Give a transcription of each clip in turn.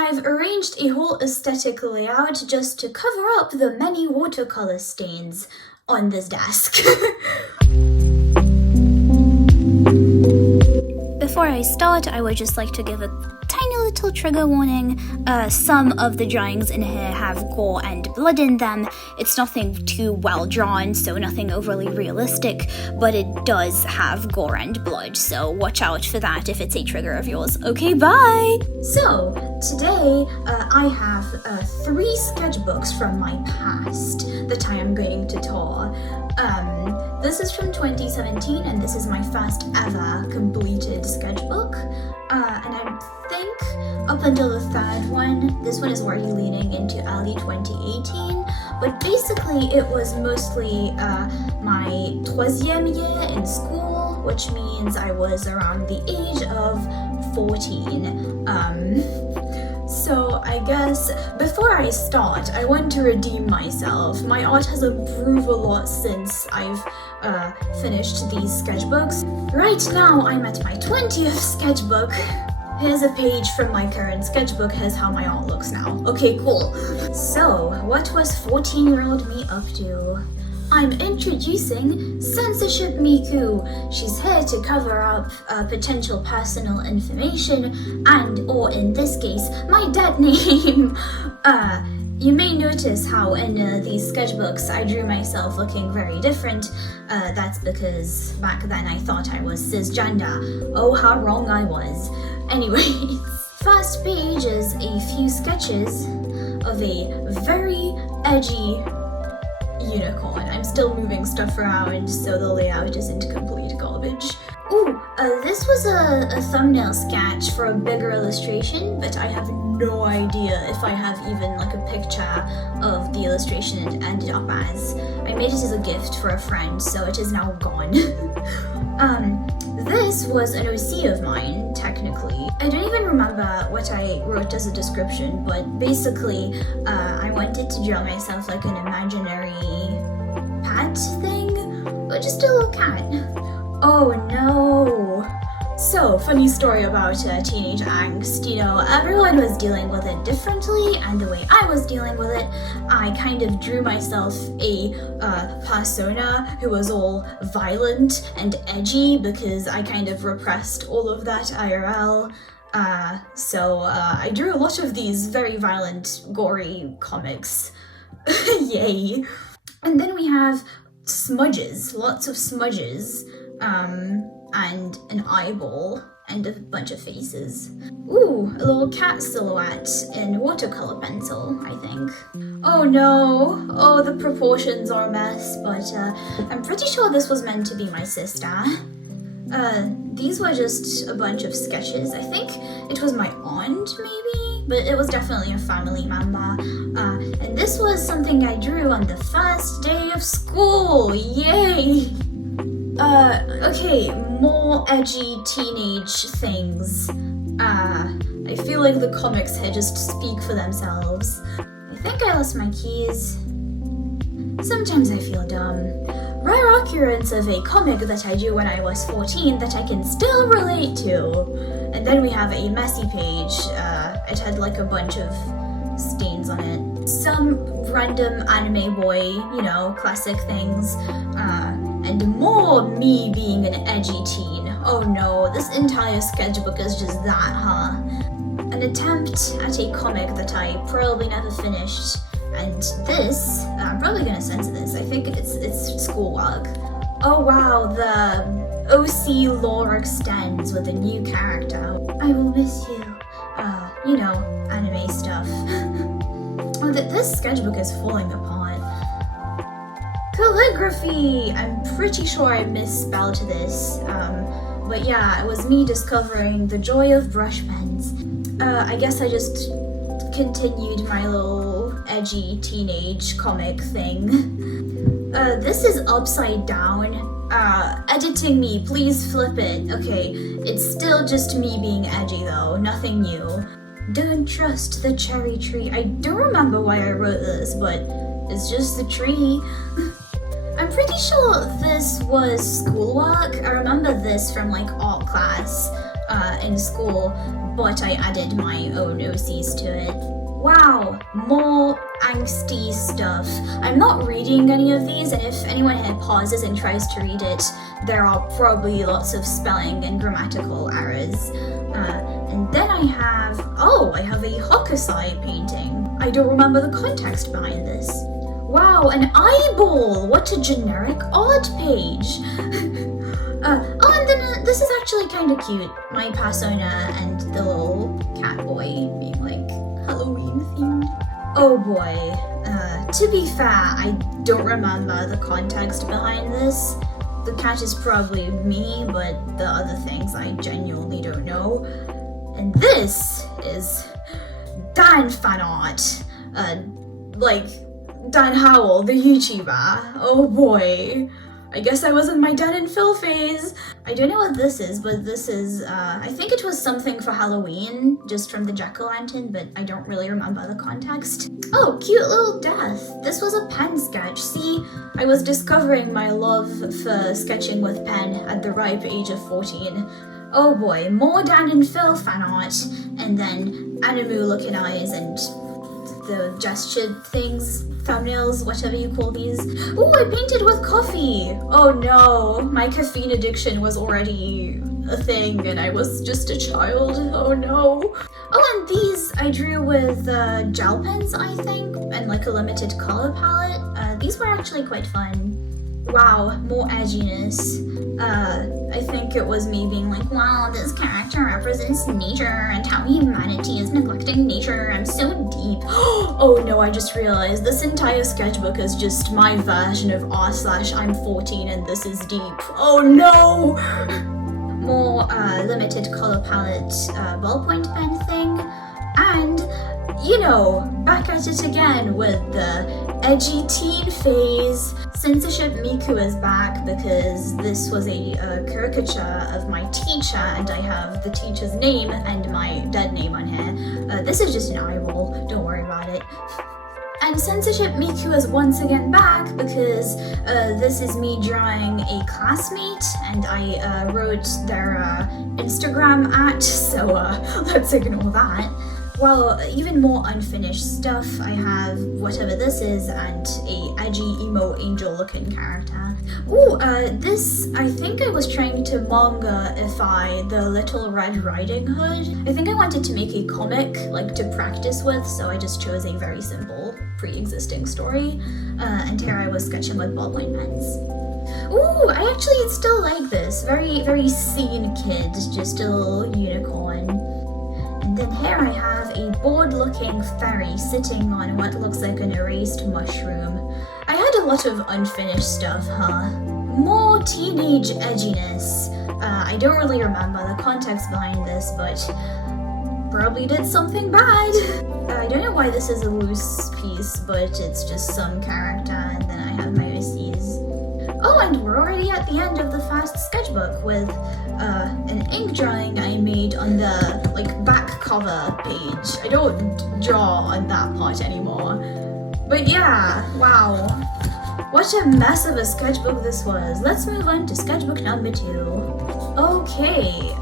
I've arranged a whole aesthetic layout just to cover up the many watercolor stains on this desk. Before I start, I would just like to give a tiny little trigger warning. Some of the drawings in here have gore and blood in them. It's nothing too well drawn, so nothing overly realistic, but it does have gore and blood, so watch out for that if it's a trigger of yours. Okay, bye! So, today I have 3 sketchbooks from my past that I am going to tour. This is from 2017 and this is my first ever completed sketchbook. And I think up until the 3rd one, this one is already leaning into early 2018, but basically it was mostly my 3e year in school, which means I was around the age of 14. So I guess before I start, I want to redeem myself. My art has improved a lot since I've finished these sketchbooks. Right now, I'm at my 20th sketchbook. Here's a page from my current sketchbook. Here's how my art looks now. Okay, cool. So, what was 14-year-old me up to? I'm introducing Censorship Miku. She's here to cover up potential personal information and, or in this case, my dead name. You may notice how in these sketchbooks I drew myself looking very different. That's because back then I thought I was cisgender. Oh, how wrong I was. Anyways, first page is a few sketches of a very edgy unicorn. I'm still moving stuff around, so the layout isn't complete garbage. Ooh, this was a thumbnail sketch for a bigger illustration, but I have no idea if I have even like a picture of the illustration it ended up as. I made it as a gift for a friend, so it is now gone. This was an OC of mine, technically. I don't even remember what I wrote as a description, but basically, I wanted to draw myself like an imaginary pet thing, or just a little cat. Oh no! So, funny story about teenage angst. You know, everyone was dealing with it differently, and the way I was dealing with it, I kind of drew myself a persona who was all violent and edgy because I kind of repressed all of that IRL. So I drew a lot of these very violent, gory comics. Yay! And then we have smudges, lots of smudges. And an eyeball, and a bunch of faces. Ooh, a little cat silhouette in watercolor pencil, I think. Oh no, oh the proportions are a mess, but I'm pretty sure this was meant to be my sister. These were just a bunch of sketches. I think it was my aunt, maybe? But it was definitely a family member. And this was something I drew on the first day of school, yay! Okay, more edgy teenage things. I feel like the comics here just speak for themselves. I think I lost my keys. Sometimes I feel dumb. Rare occurrence of a comic that I drew when I was 14 that I can still relate to. And then we have a messy page. It had like a bunch of stains on it. Some random anime boy, you know, classic things. And more me being an edgy teen. Oh no, this entire sketchbook is just that, huh? An attempt at a comic that I probably never finished. And this, I'm probably gonna censor this. I think it's schoolwork. Oh wow, the OC lore extends with a new character. I will miss you. You know, anime stuff. Oh, this sketchbook is falling apart. Calligraphy! I'm pretty sure I misspelled this, but yeah, it was me discovering the joy of brush pens. I guess I just continued my little edgy teenage comic thing. This is upside down. Editing me, please flip it. Okay, it's still just me being edgy though, nothing new. Don't trust the cherry tree. I don't remember why I wrote this, but it's just the tree. I'm pretty sure this was schoolwork. I remember this from like art class. in school, but I added my own OCs to it. Wow, more angsty stuff. I'm not reading any of these, and if anyone here pauses and tries to read it, there are probably lots of spelling and grammatical errors. And then I have a Hokusai painting. I don't remember the context behind this. Wow, an eyeball! What a generic art page! And then this is actually kind of cute. My persona and the little cat boy being like Halloween themed. Oh boy. To be fair, I don't remember the context behind this. The cat is probably me, but the other things I genuinely don't know. And this is Dan fan art. Dan Howell, the YouTuber. Oh boy. I guess I was in my Dan and Phil phase. I don't know what this is, but this is, I think it was something for Halloween, just from the jack-o'-lantern, but I don't really remember the context. Oh, cute little death. This was a pen sketch. See, I was discovering my love for sketching with pen at the ripe age of 14. Oh boy, more Dan and Phil fan art, and then Animu-looking eyes and the gestured things, thumbnails, whatever you call these. Ooh, I painted with coffee! Oh no, my caffeine addiction was already a thing and I was just a child. Oh no. Oh, and these I drew with gel pens, I think, and like a limited color palette. These were actually quite fun. Wow, more edginess. I think it was me being like, wow, this character represents nature and how humanity is neglecting nature. I'm so deep. Oh no, I just realized this entire sketchbook is just my version of r/I'm 14 and this is deep. Oh no! More limited color palette ballpoint pen thing. And, you know, back at it again with the edgy teen phase. Censorship Miku is back because this was a caricature of my teacher and I have the teacher's name and my dead name on here. This is just an eyeball, don't worry about it. And Censorship Miku is once again back because this is me drawing a classmate and I wrote their Instagram @ so let's ignore that. Well, even more unfinished stuff. I have whatever this is and a edgy emo angel looking character. Ooh, this, I think I was trying to manga-ify the Little Red Riding Hood. I think I wanted to make a comic, like, to practice with, so I just chose a very simple pre-existing story. And here I was sketching with ballpoint pens. Ooh, I actually still like this. Very, very scene kid, just a little unicorn. And then here I have a bored-looking fairy sitting on what looks like an erased mushroom. I had a lot of unfinished stuff, huh? More teenage edginess. I don't really remember the context behind this, but probably did something bad. I don't know why this is a loose piece, but it's just some character, and then I have my OCs. Oh, and we're already at the end of the first sketchbook with an ink drawing I made on the back cover page. I don't draw on that part anymore. But yeah, wow. What a mess of a sketchbook this was. Let's move on to sketchbook number 2. Okay.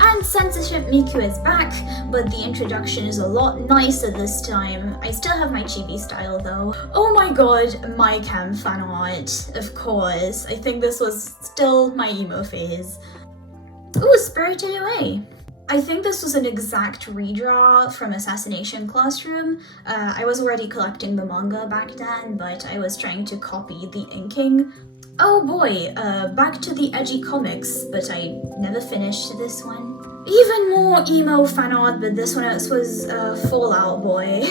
And Censorship Miku is back, but the introduction is a lot nicer this time. I still have my chibi style though. Oh my god, my cam fan art, of course. I think this was still my emo phase. Ooh, Spirited Away. I think this was an exact redraw from Assassination Classroom. I was already collecting the manga back then, but I was trying to copy the inking. Oh boy, back to the edgy comics, but I never finished this one. Even more emo fan art, but this one was Fallout Boy.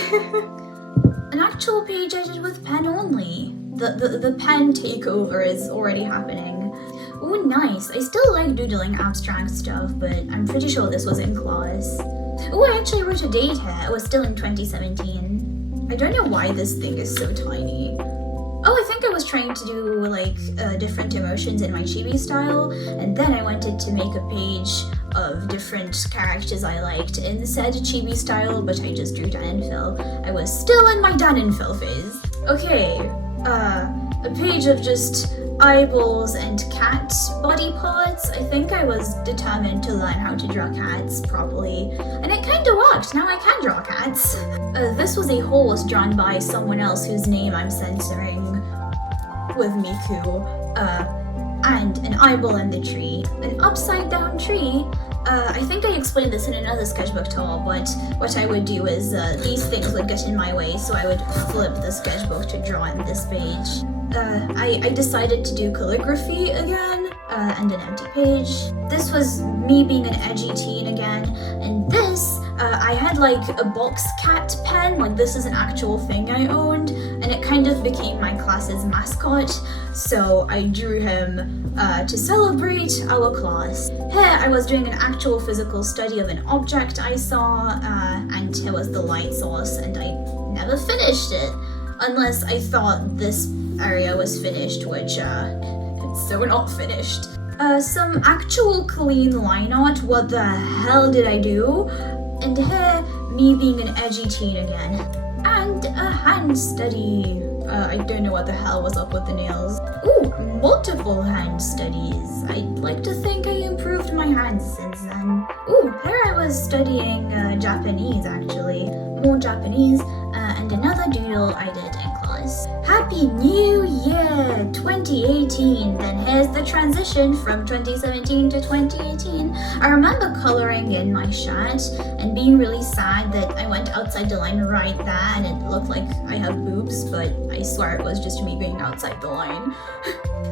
An actual page I did with pen only. The pen takeover is already happening. Ooh, nice. I still like doodling abstract stuff, but I'm pretty sure this was in class. Ooh, I actually wrote a date here. It was still in 2017. I don't know why this thing is so tiny. Oh, I think I was trying to do different emotions in my chibi style, and then I wanted to make a page of different characters I liked in said chibi style, but I just drew Dan and Phil. I was still in my Dan and Phil phase. Okay, a page of just eyeballs and cat body parts. I think I was determined to learn how to draw cats properly, and it kind of worked. Now I can draw cats. This was a horse drawn by someone else whose name I'm censoring with Miku, and an eyeball in the tree. An upside down tree. I think I explained this in another sketchbook tour, but what I would do is these things would get in my way, so I would flip the sketchbook to draw on this page. I decided to do calligraphy again, and an empty page. This was me being an edgy teen again, and this, I had like a box cat pen, like this is an actual thing I owned, and it kind of became my class's mascot, so I drew him to celebrate our class. Here I was doing an actual physical study of an object I saw, and here was the light source, and I never finished it, unless I thought this area was finished, which it's so not finished. Some actual clean line art. What the hell did I do? And here, me being an edgy teen again. And a hand study. I don't know what the hell was up with the nails. Ooh, multiple hand studies. I'd like to think I improved my hands since then. Ooh, here I was studying Japanese actually. More Japanese, and another doodle I did in class. Happy New Year 2018. Then here's the transition from 2017 to 2018. I remember coloring in my shirt and being really sad that I went outside the line right there and it looked like I have boobs, but I swear it was just me being outside the line.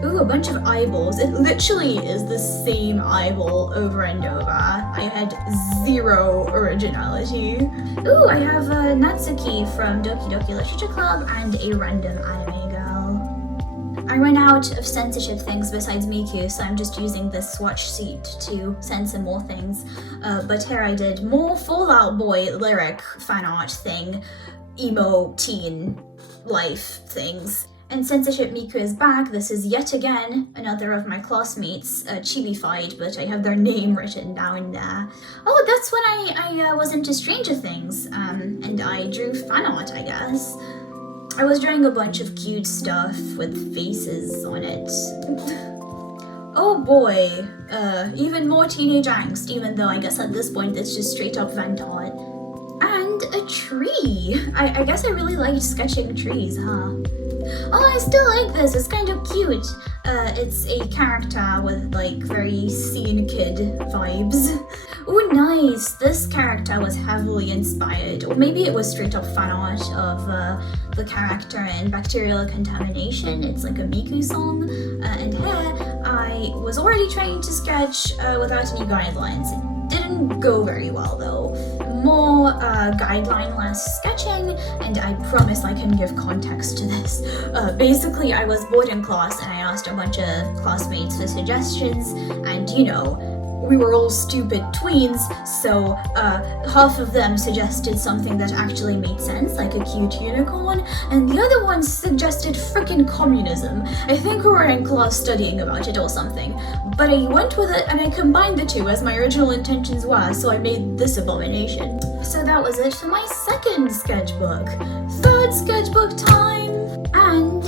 Ooh, a bunch of eyeballs. It literally is the same eyeball over and over. I had zero originality. Ooh, I have Natsuki from Doki Doki Literature Club and a random anime girl. I ran out of censorship things besides Miku, so I'm just using this swatch sheet to censor more things. But here I did more Fall Out Boy lyric fan art thing, emo teen life things. And censorship Miku is back. This is yet again another of my classmates, chibi-fied, but I have their name written down there. Oh, that's when I was into Stranger Things, and I drew fan art, I guess. I was drawing a bunch of cute stuff with faces on it. Oh boy, even more teenage angst, even though I guess at this point it's just straight up vent art. And a tree! I guess I really liked sketching trees, huh? Oh, I still like this, it's kind of cute. It's a character with like very scene kid vibes. Ooh, nice! This character was heavily inspired, or maybe it was straight up fan art of the character in Bacterial Contamination. It's like a Miku song. And here, I was already trying to sketch without any guidelines. It didn't go very well though. More guideline-less sketching, and I promise I can give context to this. Basically, I was bored in class and I asked a bunch of classmates for suggestions, and you know, we were all stupid tweens, so half of them suggested something that actually made sense, like a cute unicorn, and the other ones suggested frickin' communism. I think we were in class studying about it or something, but I went with it and I combined the two as my original intentions were, so I made this abomination. So that was it for my second sketchbook. Third sketchbook time! And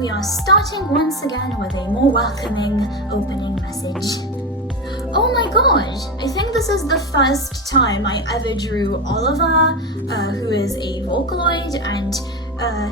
we are starting once again with a more welcoming opening message. Oh my god, I think this is the first time I ever drew Oliver, who is a Vocaloid, and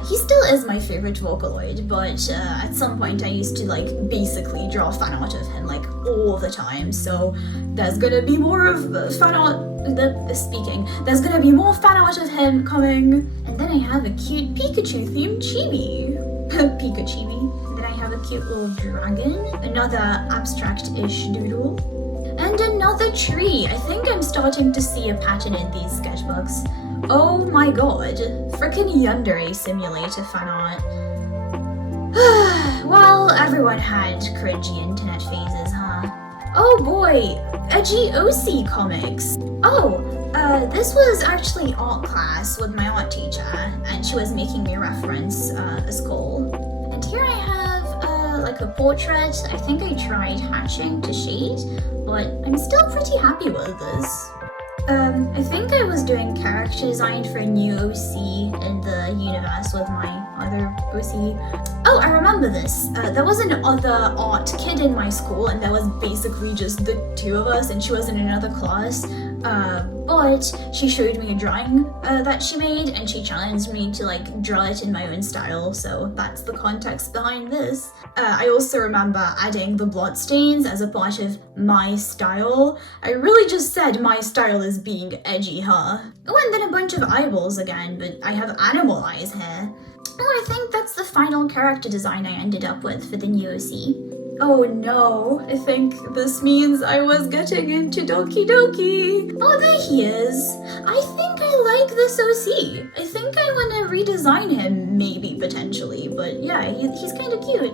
he still is my favorite Vocaloid, but at some point I used to like basically draw fan art of him like all the time, so there's gonna be more of fan art, there's gonna be more fan art of him coming. And then I have a cute Pikachu themed chibi. Pikachibi. And then I have a cute little dragon, another abstract-ish doodle, and another tree. I think I'm starting to see a pattern in these sketchbooks. Oh my god, frickin' Yandere Simulator fan art. Well, everyone had cringy internet phases, huh? Oh boy, edgy OC comics. Oh, this was actually art class with my art teacher, and she was making me reference a skull. And here I have like a portrait. I think I tried hatching to shade, but I'm still pretty happy with this. I think I was doing character design for a new OC in the universe with my other OC. Oh, I remember this. There was an other art kid in my school, and there was basically just the two of us, and she was in another class. But she showed me a drawing that she made, and she challenged me to like draw it in my own style, so that's the context behind this. I also remember adding the blood stains as a part of my style. I really just said my style is being edgy, huh? Oh, and then a bunch of eyeballs again, but I have animal eyes here. Oh, I think that's the final character design I ended up with for the new OC. Oh no, I think this means I was getting into Doki Doki. Oh, there he is. I think I like this OC. I think I want to redesign him, maybe, potentially, but yeah, he's kind of cute.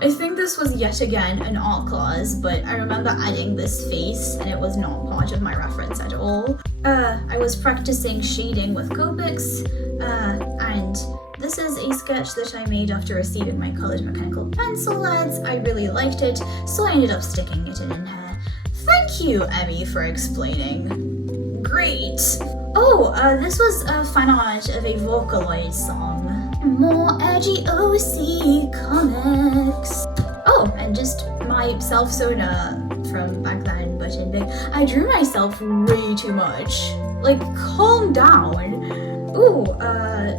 I think this was yet again an art class, but I remember adding this face and it was not part of my reference at all. I was practicing shading with Copics, and this is a sketch that I made after receiving my colored mechanical pencil leads. I really liked it, so I ended up sticking it in here. Thank you, Emmy, for explaining. Great! Oh, this was a fan art of a Vocaloid song. More edgy OC comics. Oh, and just my self-sona from back then, but in big. I drew myself way too much. Like, calm down. Ooh, a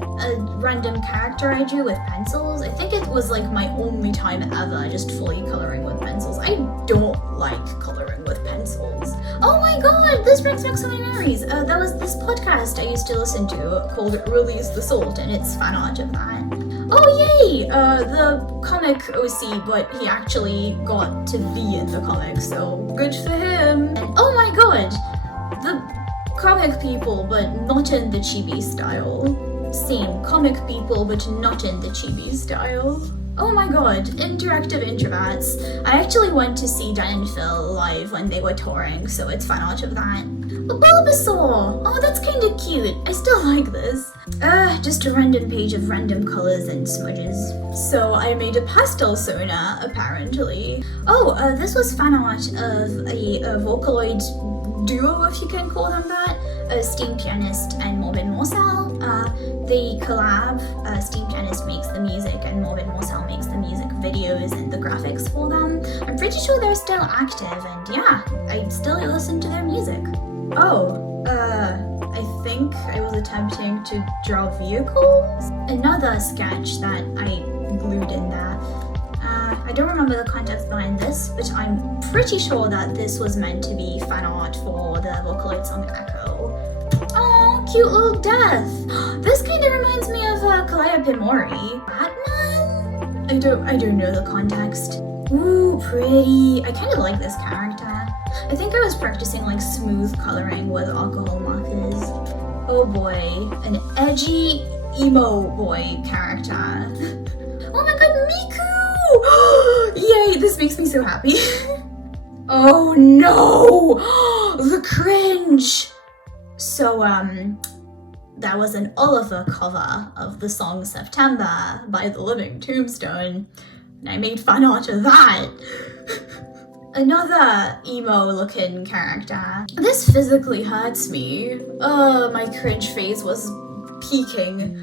random character I drew with pencils. I think it was like my only time ever just fully coloring with pencils. I don't like coloring with pencils. Oh my god, this brings back so many memories. There was this podcast I used to listen to called Release the Salt, and it's fan art of that. Oh yay, the comic OC, but he actually got to be in the comic, so good for him. And oh my god, the comic people, but not in the chibi style. Same, comic people, but not in the chibi style. Oh my god, interactive introverts. I actually went to see Dan and Phil live when they were touring, so it's fan art of that. A Bulbasaur! Oh, that's kinda cute. I still like this. Just a random page of random colors and smudges. So I made a pastel Sona, apparently. Oh, this was fan art of a Vocaloid duo, if you can call them that. Steam Pianist and Morbid Morsel. They collab. Steam Pianist makes the music and Morbid Morsel makes the music videos and the graphics for them. I'm pretty sure they're still active, and yeah, I still listen to their music. Oh, I think I was attempting to draw vehicles? Another sketch that I glued in there. I don't remember the context behind this, but I'm pretty sure that this was meant to be fan art for the Vocaloid song Echo. Oh, cute little death! This kind of reminds me of Calliope Mori. Batman? I don't know the context. Ooh, pretty. I kind of like this character. I think I was practicing like smooth coloring with alcohol markers. Oh boy, an edgy emo boy character. Oh my god, Miku! Yay, this makes me so happy. Oh no! The cringe! So, that was an Oliver cover of the song September by The Living Tombstone, and I made fan art of that. Another emo-looking character. This physically hurts me. My cringe phase was peaking.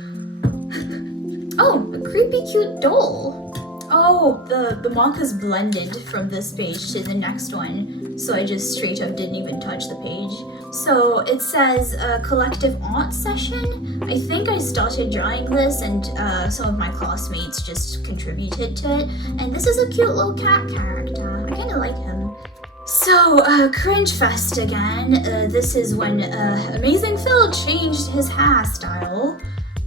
Oh, a creepy cute doll. Oh, the markers blended from this page to the next one, so I just straight up didn't even touch the page. So it says collective art session. I think I started drawing this and some of my classmates just contributed to it, and this is a cute little cat character. I kind of like him. So, Cringe Fest again. This is when Amazing Phil changed his hairstyle,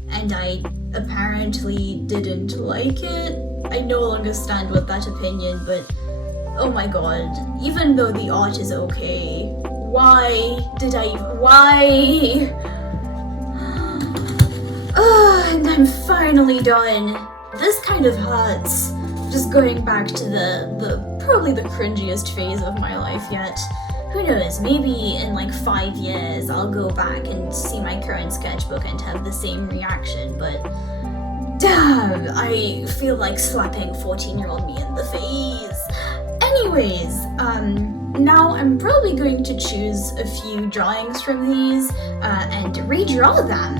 and I apparently didn't like it. I no longer stand with that opinion, but oh my god, even though the art is okay, why? And I'm finally done. This kind of hurts. Just going back to the probably the cringiest phase of my life yet. Who knows, maybe in like 5 years I'll go back and see my current sketchbook and have the same reaction, but damn, I feel like slapping 14-year-old me in the face. Anyways, now I'm probably going to choose a few drawings from these and redraw them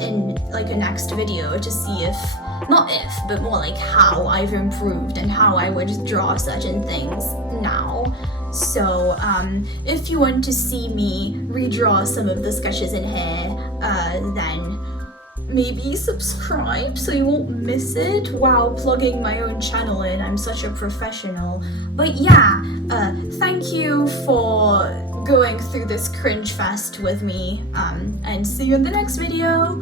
in like a next video to see if, not if, but more like how I've improved and how I would draw certain things now. So if you want to see me redraw some of the sketches in here, then maybe subscribe so you won't miss it. Wow, plugging my own channel in, I'm such a professional. But yeah, thank you for going through this cringe fest with me, and see you in the next video.